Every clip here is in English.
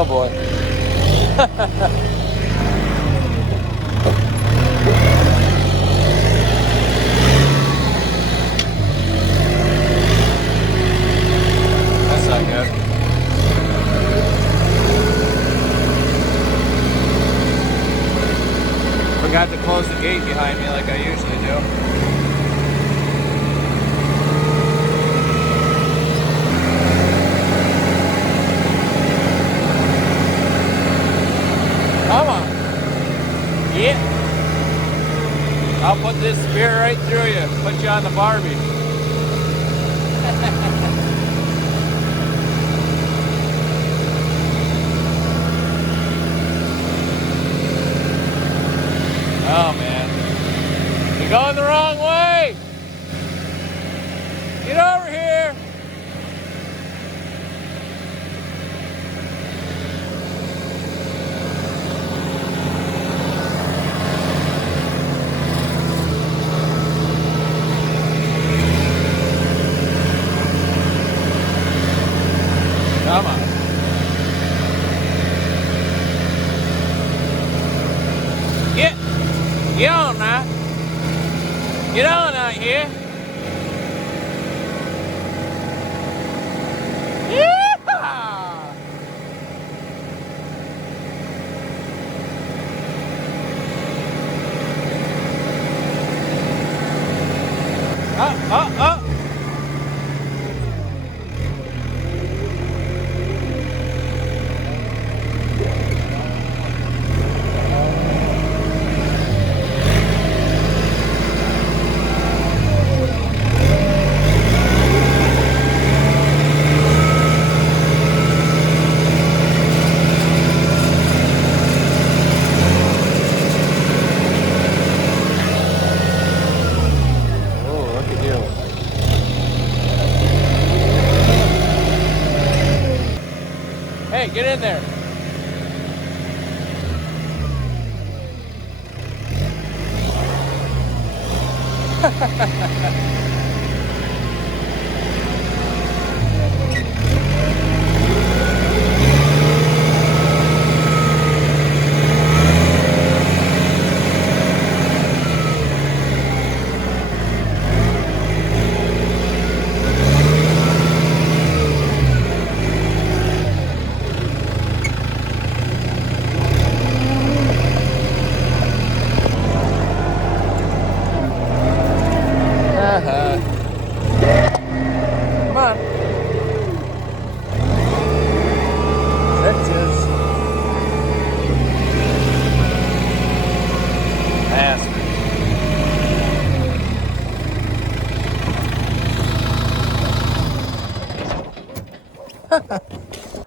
Oh boy. That's not good. Forgot to close the gate behind me like I usually do. Come on. Yeah. I'll put this spear right through you. Put you on the Barbie. Oh man. You're going the wrong way. Get over here. Come on. Get on now. Get on out here. Yeehaw! Up. Hey, get in there. Come on. Texas. Bastard.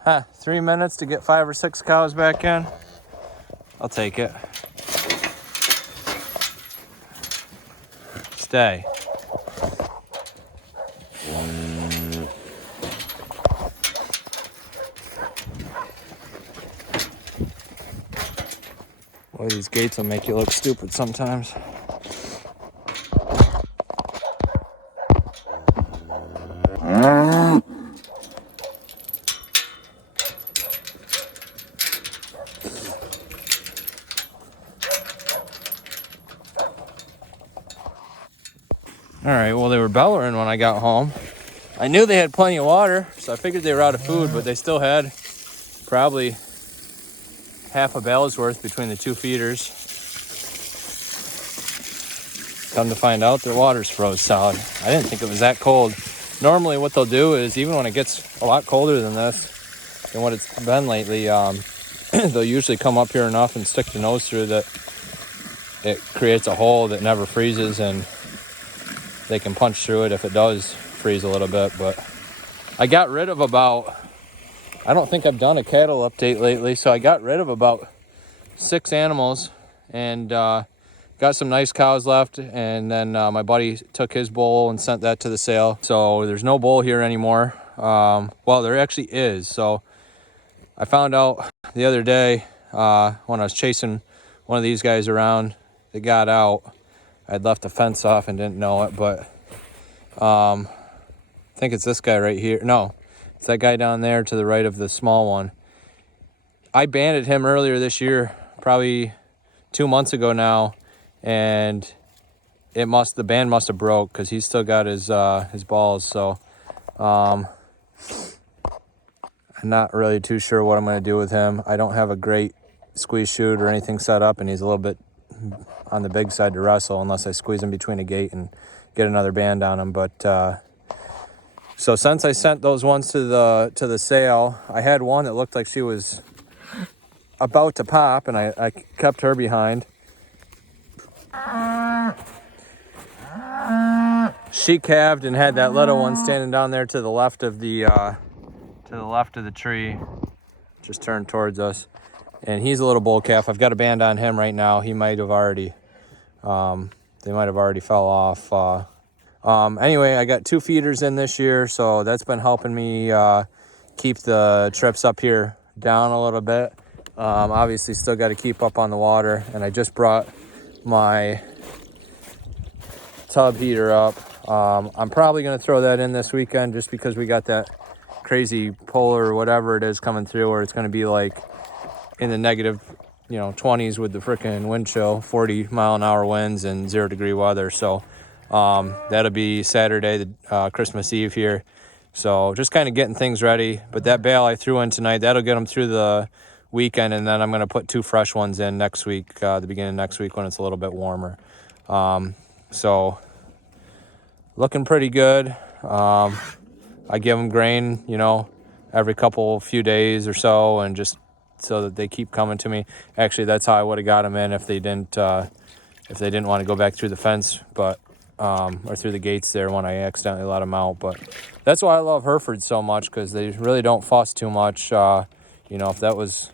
Huh, 3 minutes to get 5 or 6 cows back in. I'll take it. Stay. Boy, these gates will make you look stupid sometimes. All right, well, they were bellowing when I got home. I knew they had plenty of water, so I figured they were out of food, but they still had probably half a bale's worth between the 2 feeders. Come to find out, their water's froze solid. I didn't think it was that cold. Normally what they'll do is, even when it gets a lot colder than this, than what it's been lately, they'll usually come up here enough and stick their nose through that it creates a hole that never freezes, and they can punch through it if it does freeze a little bit. But I got rid of about, I don't think I've done a cattle update lately, so I got rid of about 6 animals and got some nice cows left. And then my buddy took his bull and sent that to the sale. So there's no bull here anymore. Well, there actually is. So I found out the other day when I was chasing one of these guys around that got out. I'd left the fence off and didn't know it, but I think it's this guy right here. No, it's that guy down there to the right of the small one. I banded him earlier this year, probably 2 months ago now, and the band must have broke because he's still got his balls. So I'm not really too sure what I'm going to do with him. I don't have a great squeeze chute or anything set up, and he's a little bit on the big side to wrestle unless I squeeze him between a gate and get another band on him. But so since I sent those ones to the sale, I had one that looked like she was about to pop, and I kept her behind. She calved and had that little one standing down there to the left of the tree, just turned towards us, and he's a little bull calf. I've got a band on him right now. He might have already they might have already fell off. Anyway, I got 2 feeders in this year, so that's been helping me keep the trips up here down a little bit. Obviously still got to keep up on the water, and I just brought my tub heater up. I'm probably going to throw that in this weekend just because we got that crazy polar or whatever it is coming through, where it's going to be like in the negative 20s with the freaking wind chill, 40-mile-an-hour winds and 0-degree weather. So that'll be Saturday, the Christmas Eve here. So just kind of getting things ready. But that bale I threw in tonight, that'll get them through the weekend, and then I'm going to put 2 fresh ones in next week, the beginning of next week when it's a little bit warmer. So looking pretty good. I give them grain, every few days or so, and just so that they keep coming to me. Actually, that's how I would have got them in if they didn't want to go back through the fence, but or through the gates there when I accidentally let them out. But that's why I love Herefords so much, because they really don't fuss too much. If that was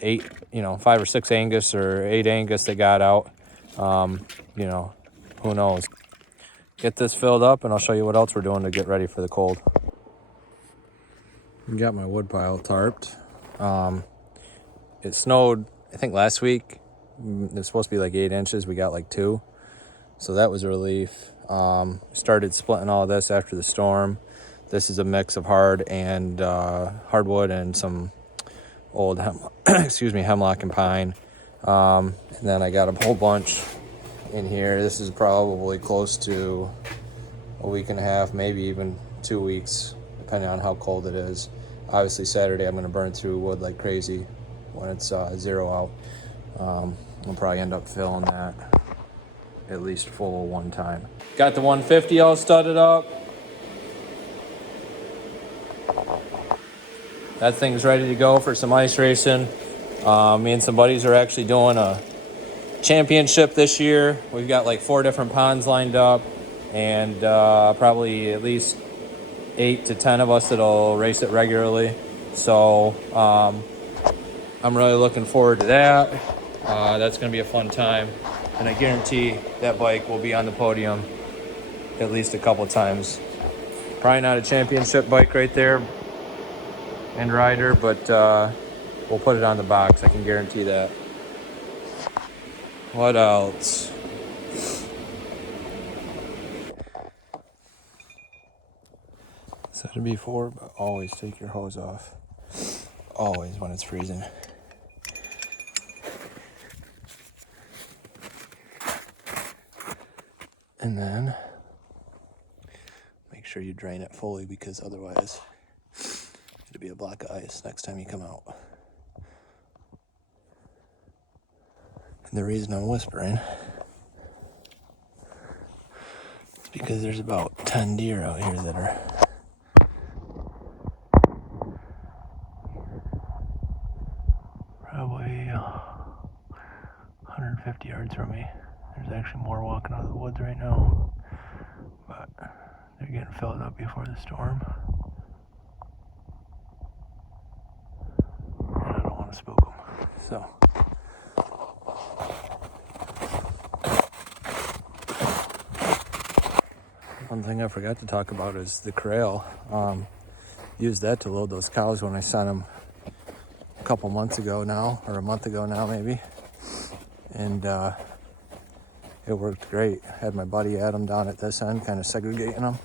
5 or 6 Angus or 8 Angus that got out, who knows. Get this filled up, and I'll show you what else we're doing to get ready for the cold. Got my wood pile tarped. It snowed, I think, last week. It's supposed to be like 8 inches. We got like 2. So that was a relief. Started splitting all of this after the storm. This is a mix of hardwood and some old hemlock and pine. And then I got a whole bunch in here. This is probably close to a week and a half, maybe even 2 weeks, depending on how cold it is. Obviously Saturday I'm going to burn through wood like crazy when it's 0 out. I'll probably end up filling that at least full one time. Got the 150 all studded up. That thing's ready to go for some ice racing. Me and some buddies are actually doing a championship this year. We've got like 4 different ponds lined up, and probably at least 8 to 10 of us that'll race it regularly. So I'm really looking forward to that. That's going to be a fun time, and I guarantee that bike will be on the podium at least a couple times. Probably not a championship bike right there and rider, but we'll put it on the box. I can guarantee that. What else? Said it before, but always take your hose off. Always when it's freezing. And then make sure you drain it fully, because otherwise it'll be a block of ice next time you come out. And the reason I'm whispering is because there's about 10 deer out here that are probably 150 yards from me. There's actually more walking out of the woods right now, but they're getting filled up before the storm. And I don't want to spook them. So one thing I forgot to talk about is the corral. Used that to load those cows when I sent them a couple months ago now, or a month ago now maybe. And it worked great. Had my buddy Adam down at this end, kind of segregating them.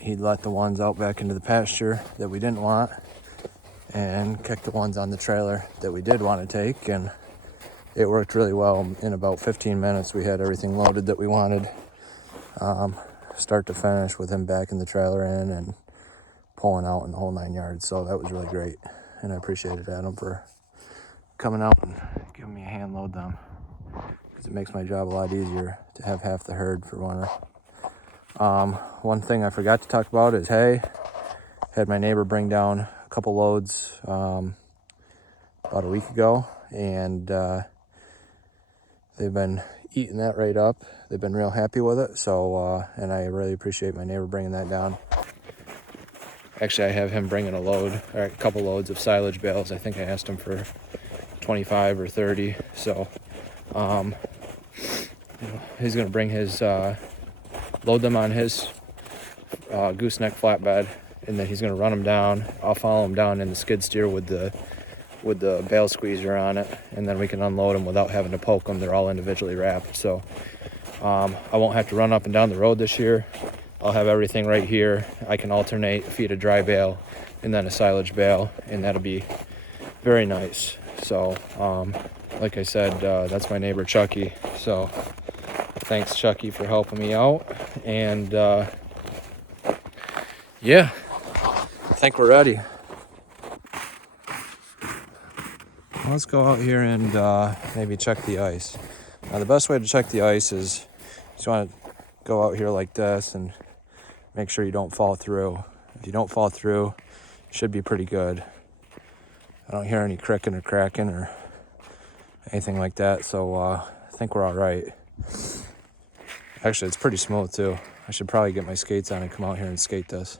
He'd let the ones out back into the pasture that we didn't want, and kicked the ones on the trailer that we did want to take, and it worked really well. In about 15 minutes, we had everything loaded that we wanted, start to finish, with him backing the trailer in and pulling out in the whole 9 yards. So that was really great, and I appreciated Adam for coming out and giving me a hand load them, because it makes my job a lot easier to have half the herd for winter. One thing I forgot to talk about is hay. Had my neighbor bring down a couple loads about a week ago, and they've been eating that right up. They've been real happy with it. So, and I really appreciate my neighbor bringing that down. Actually, I have him bringing a load, or a couple loads of silage bales. I think I asked him for 25 or 30. So, he's going to bring his, load them on his gooseneck flatbed, and then he's going to run them down. I'll follow him down in the skid steer with the bale squeezer on it, and then we can unload them without having to poke them. They're all individually wrapped, so I won't have to run up and down the road this year. I'll have everything right here. I can alternate, feed a dry bale and then a silage bale, and that'll be very nice. So like I said, that's my neighbor Chucky, so thanks Chucky for helping me out. And yeah, I think we're ready. Let's go out here and maybe check the ice. Now, the best way to check the ice is you want to go out here like this and make sure you don't fall through. If you don't fall through, it should be pretty good. I don't hear any cricking or cracking or anything like that, so I think we're all right. Actually, it's pretty smooth too. I should probably get my skates on and come out here and skate this.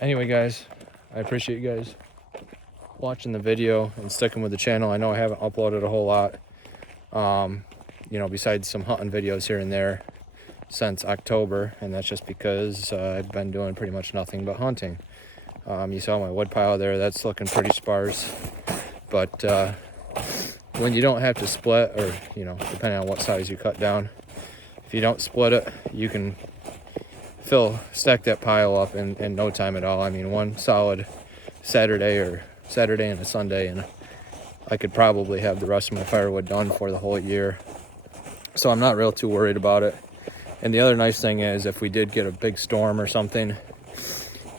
Anyway, guys, I appreciate you guys watching the video and sticking with the channel. I know I haven't uploaded a whole lot, besides some hunting videos here and there since October, and that's just because I've been doing pretty much nothing but hunting. You saw my wood pile there. That's looking pretty sparse, but when you don't have to split, or depending on what size you cut down, if you don't split it, you can stack that pile up in no time at all. I mean, one solid Saturday and a Sunday, and I could probably have the rest of my firewood done for the whole year. So I'm not real too worried about it. And the other nice thing is, if we did get a big storm or something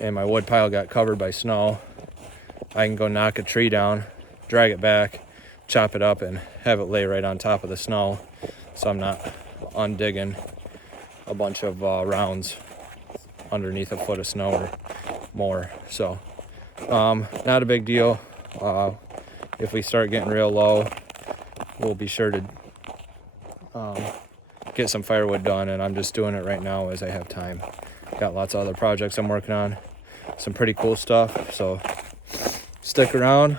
and my wood pile got covered by snow, I can go knock a tree down, drag it back, chop it up, and have it lay right on top of the snow, so I'm not undigging a bunch of rounds underneath a foot of snow or more. So not a big deal. If we start getting real low, we'll be sure to get some firewood done, and I'm just doing it right now as I have time. Got lots of other projects I'm working on, some pretty cool stuff, so stick around.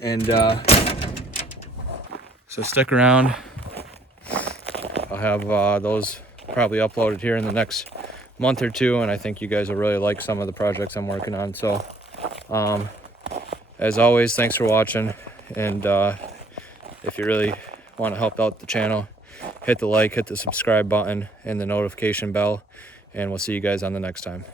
And stick around. I'll have those probably uploaded here in the next month or two, and I think you guys will really like some of the projects I'm working on. So as always, thanks for watching, and if you really want to help out the channel, hit the like, hit the subscribe button, and the notification bell, and we'll see you guys on the next time.